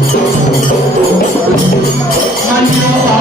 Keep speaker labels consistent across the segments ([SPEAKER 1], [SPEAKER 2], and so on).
[SPEAKER 1] Thank you.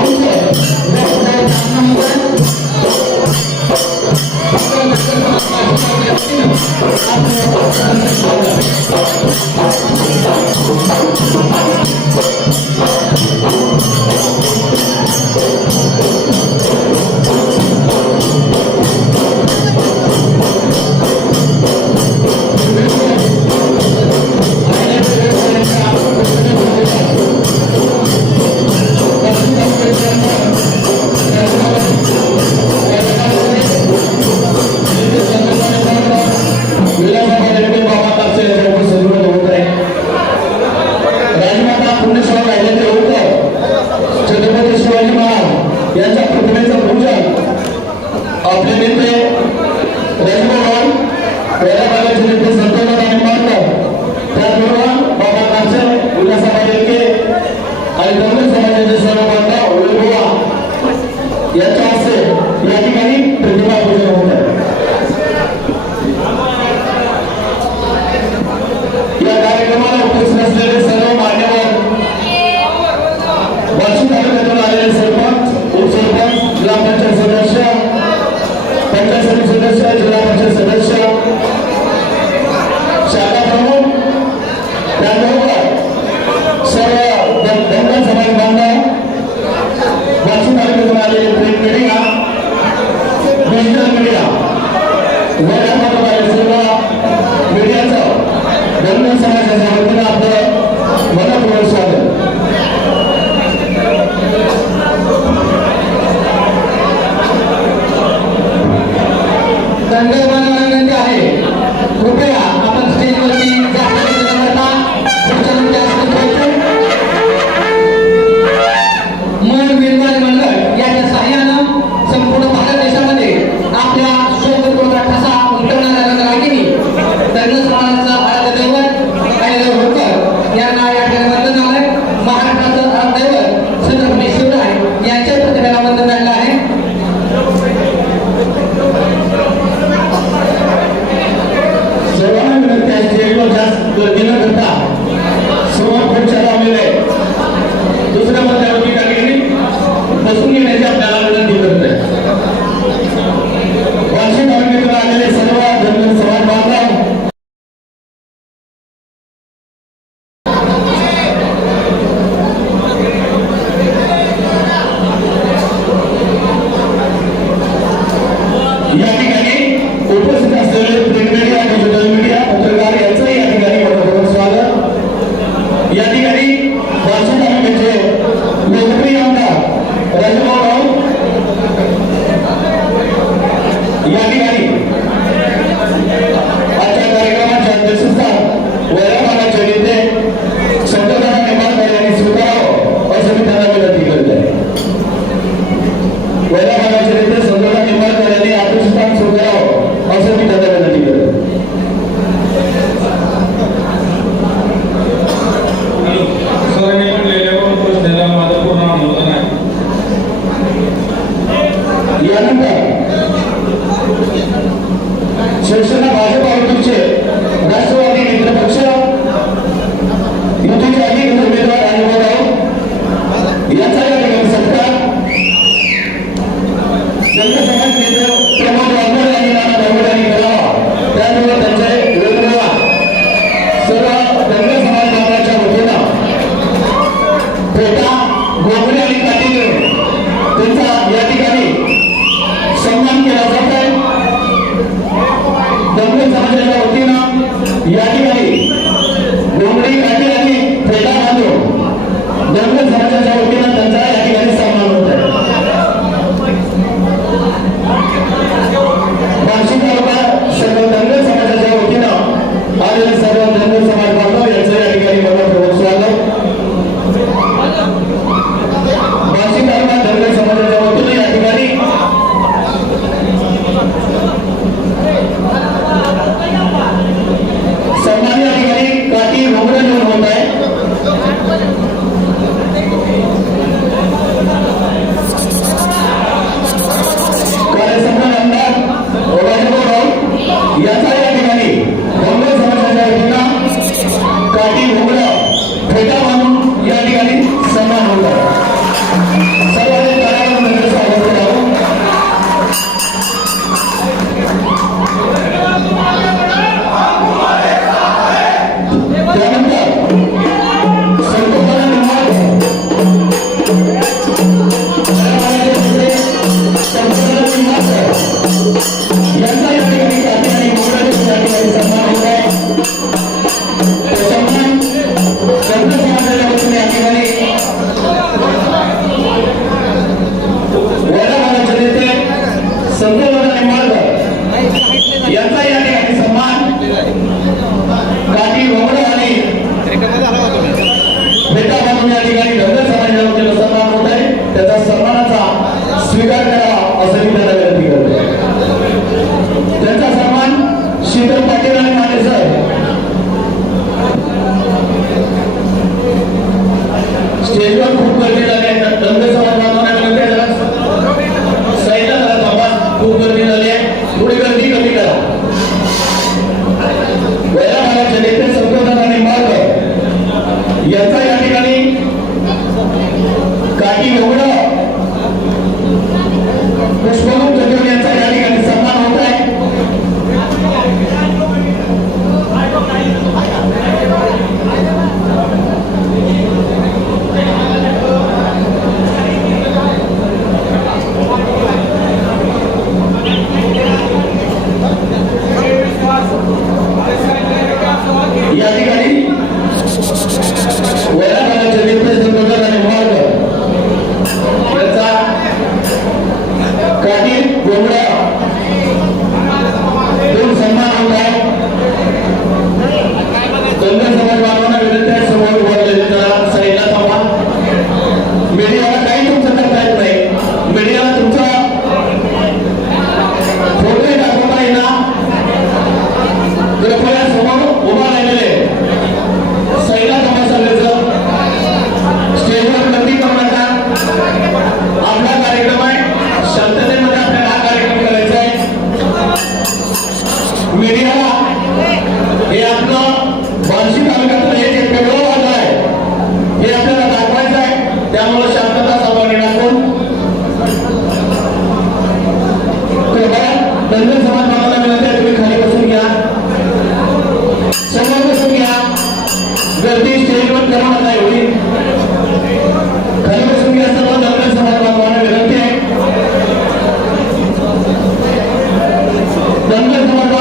[SPEAKER 1] Gracias.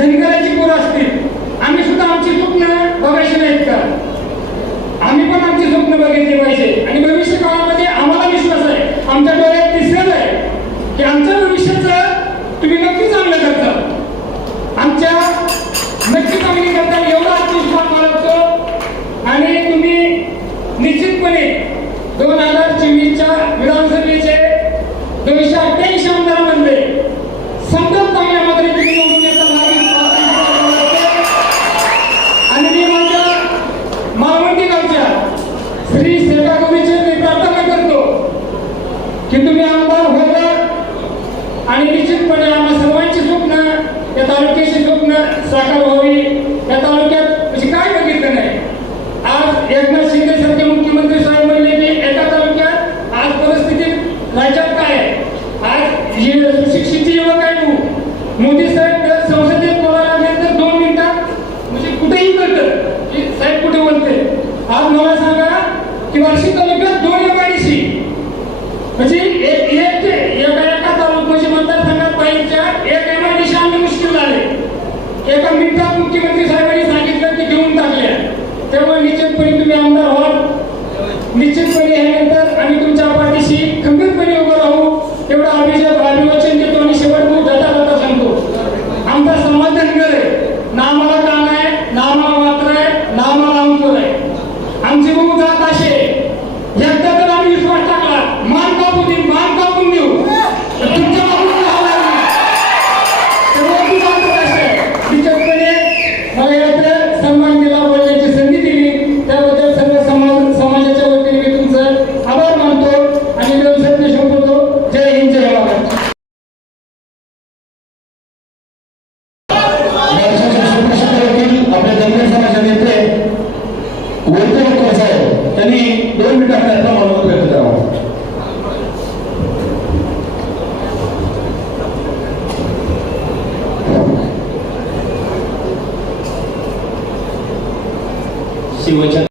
[SPEAKER 1] धनकराची पोरं असतील. आम्ही सुद्धा आमची स्वप्न बघायची नाहीत का? आम्ही पण आमची स्वप्न बघायची पाहिजे. साकार व्हावी या तालुक्यात म्हणजे काय बघितलं नाही आज एकनाथ शिंदे सारखे मुख्यमंत्री साहेब म्हणले की एका तालुक्यात आज परिस्थिती राज्यात काय आज सुशिक्षित युवक आहे तू मोदी साहेब जर संसदेत बोलायला लागले तर दोन मिनिटात म्हणजे कुठेही कळतं की साहेब कुठे बोलते आज मला सांगा की वार्षिक तालुक्यात दोन एवढीशी म्हणजे لا مرام كله أنت مو متعطشة महत्वाचं आहे.
[SPEAKER 2] त्यांनी दोन मिनिटात त्यांचा मनोमत व्यक्त करावा
[SPEAKER 3] शिवचन